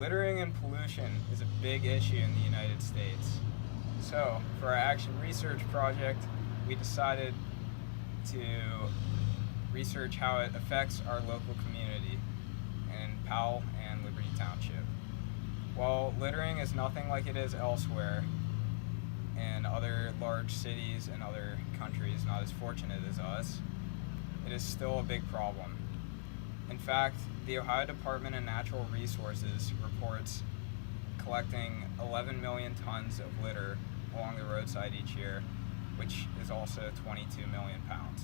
Littering and pollution is a big issue in the United States. So, for our action research project, we decided to research how it affects our local community in Powell and Liberty Township. While littering is nothing like it is elsewhere in other large cities and other countries not as fortunate as us, it is still a big problem. In fact, the Ohio Department of Natural Resources reports collecting 11 million tons of litter along the roadside each year, which is also 22 million pounds.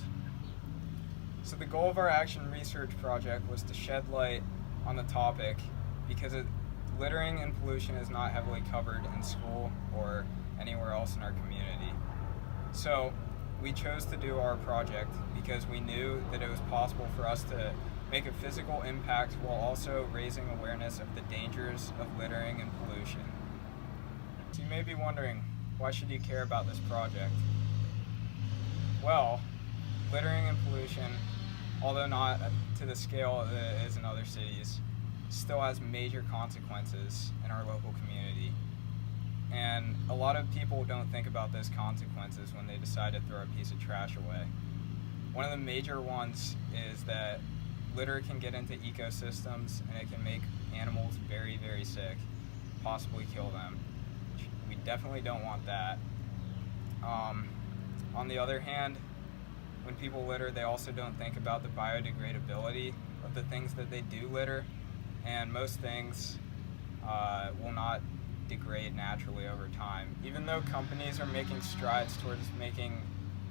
So the goal of our action research project was to shed light on the topic because littering and pollution is not heavily covered in school or anywhere else in our community. So we chose to do our project because we knew that it was possible for us to make a physical impact while also raising awareness of the dangers of littering and pollution. So you may be wondering, why should you care about this project? Well, littering and pollution, although not to the scale that it is in other cities, still has major consequences in our local community. And a lot of people don't think about those consequences when they decide to throw a piece of trash away. One of the major ones is that litter can get into ecosystems and it can make animals very, very sick, possibly kill them. We definitely don't want that. On the other hand, when people litter, they also don't think about the biodegradability of the things that they do litter, and most things will not degrade naturally over time. Even though companies are making strides towards making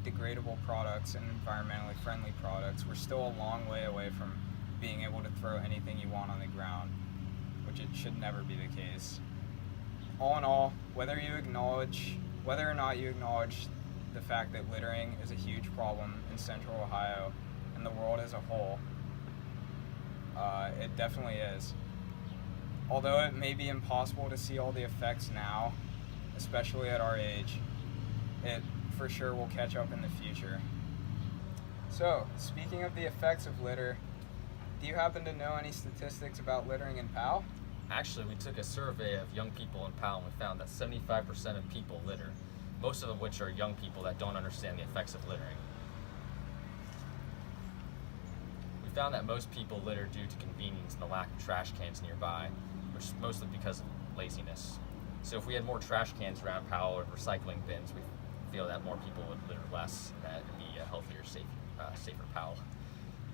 degradable products and environmentally friendly products, we're still a long way away from being able to throw anything you want on the ground, which it should never be the case. All in all, whether or not you acknowledge the fact that littering is a huge problem in central Ohio and the world as a whole, it definitely is. Although it may be impossible to see all the effects now, especially at our age, it for sure will catch up in the future. So, speaking of the effects of litter, do you happen to know any statistics about littering in Powell? Actually, we took a survey of young people in Powell and we found that 75% of people litter, most of which are young people that don't understand the effects of littering. We found that most people litter due to convenience and the lack of trash cans nearby, which is mostly because of laziness. So if we had more trash cans around Powell or recycling bins, we feel that more people would litter less, and that would be a healthier, safer Powell.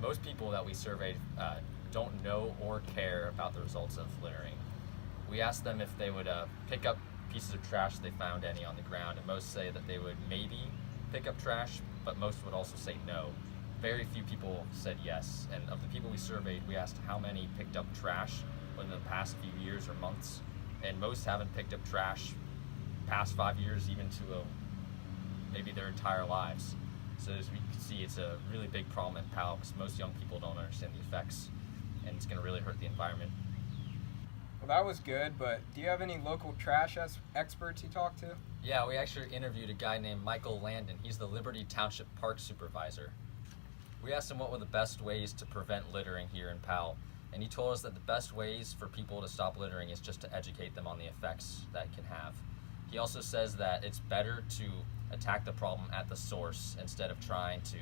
Most people that we surveyed don't know or care about the results of littering. We asked them if they would pick up pieces of trash if they found any on the ground, and most say that they would maybe pick up trash, but most would also say no. Very few people said yes, and of the people we surveyed, we asked how many picked up trash within the past few years or months, and most haven't picked up trash past 5 years, even to maybe their entire lives. So as we can see, it's a really big problem in Powell because most young people don't understand the effects, and it's going to really hurt the environment. Well, that was good, but do you have any local trash experts you talked to? Yeah, we actually interviewed a guy named Michael Landon. He's the Liberty Township Park Supervisor. We asked him what were the best ways to prevent littering here in Powell, and he told us that the best ways for people to stop littering is just to educate them on the effects that it can have. He also says that it's better to attack the problem at the source instead of trying to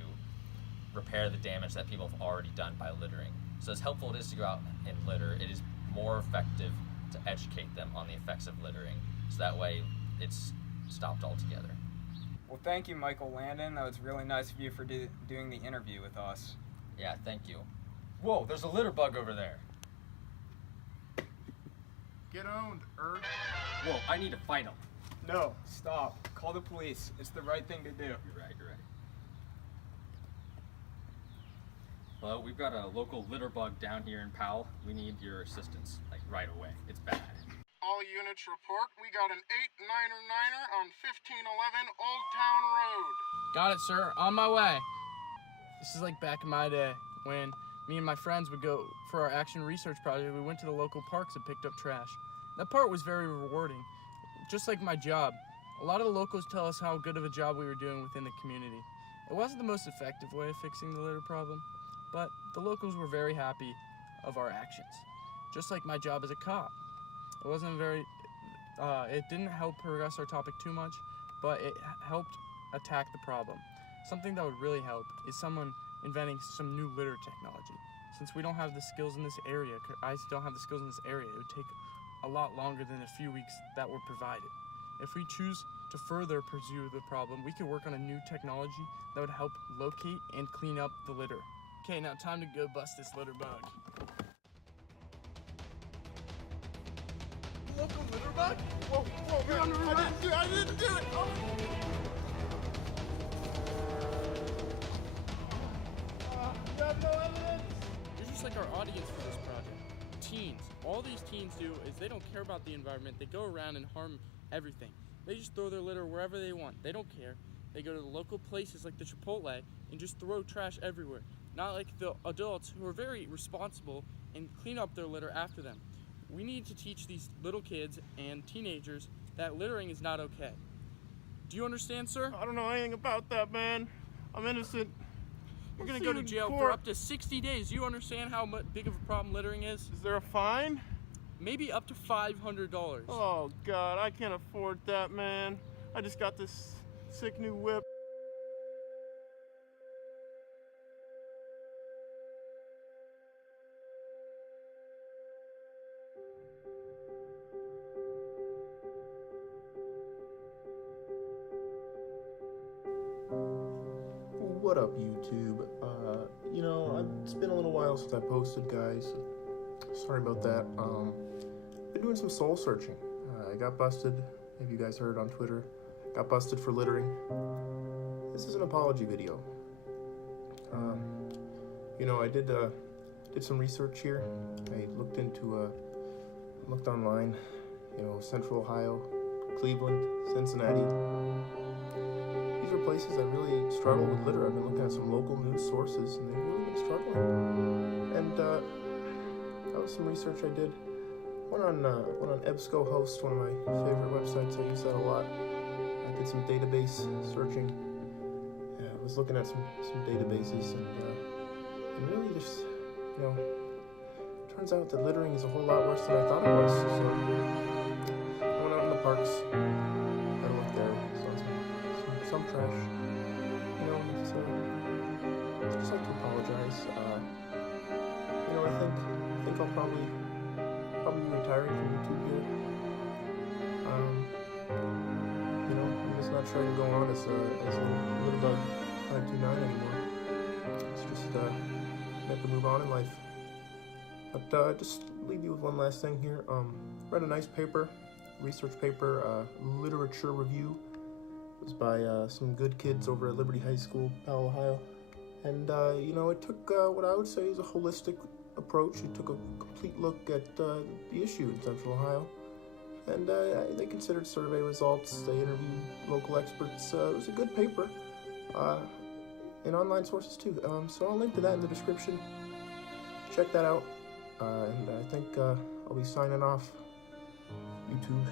repair the damage that people have already done by littering. So as helpful it is to go out and litter, it is more effective to educate them on the effects of littering, so that way it's stopped altogether. Well, thank you, Michael Landon. That was really nice of you for doing the interview with us. Yeah, thank you. Whoa, there's a litter bug over there. Get owned, Earth. Whoa, I need to fight him. No, stop. Call the police. It's the right thing to do. You're right. Well, we've got a local litter bug down here in Powell. We need your assistance, like right away. It's bad. All units report. We got an 899er on 1511 Old Town Road. Got it, sir. On my way. This is like back in my day when me and my friends would go for our action research project. We went to the local parks and picked up trash. That part was very rewarding, just like my job. A lot of the locals tell us how good of a job we were doing within the community. It wasn't the most effective way of fixing the litter problem, but the locals were very happy of our actions, just like my job as a cop. It wasn't very, it didn't help progress our topic too much, but it helped attack the problem. Something that would really help is someone inventing some new litter technology. Since we don't have the skills in this area, I don't have the skills in this area, it would take a lot longer than a few weeks that were provided. If we choose to further pursue the problem, we could work on a new technology that would help locate and clean up the litter. Okay, now time to go bust this litter bug. Local litter bug? Whoa, you're on the roof. I didn't do it. Oh. You have no evidence. You're just like our audience for this project. Teens. All these teens do is they don't care about the environment. They go around and harm everything. They just throw their litter wherever they want. They don't care. They go to the local places like the Chipotle and just throw trash everywhere. Not like the adults who are very responsible and clean up their litter after them. We need to teach these little kids and teenagers that littering is not okay. Do you understand, sir? I don't know anything about that, man. I'm innocent. You're gonna go to jail for up to 60 days. Do you understand how big of a problem littering is? Is there a fine? Maybe up to $500. Oh, God, I can't afford that, man. I just got this sick new whip. What up, YouTube? It's been a little while since I posted, guys. Sorry about that. Been doing some soul searching. I got busted. Maybe you guys heard on Twitter. Got busted for littering. This is an apology video. I did some research here. I looked online. Central Ohio, Cleveland, Cincinnati. These are places that really struggle with litter. I've been looking at some local news sources, and they've really been struggling. And that was some research I did. Went on EBSCOhost, one of my favorite websites. I use that a lot. I did some database searching. I was looking at some databases, and really just, turns out that littering is a whole lot worse than I thought it was. So I went out in the parks. I looked there, saw some trash. I'd just like to apologize. I think I'll probably be retiring from YouTube here. I'm just not trying to go on as a little bug 529 anymore. It's just I have to move on in life. But just leave you with one last thing here. Read a nice paper, research paper, literature review. It was by some good kids over at Liberty High School, Powell, Ohio. And, it took what I would say is a holistic approach. It took a complete look at the issue in Central Ohio. And they considered survey results. They interviewed local experts. It was a good paper. And online sources, too. So I'll link to that in the description. Check that out. And I think I'll be signing off YouTube.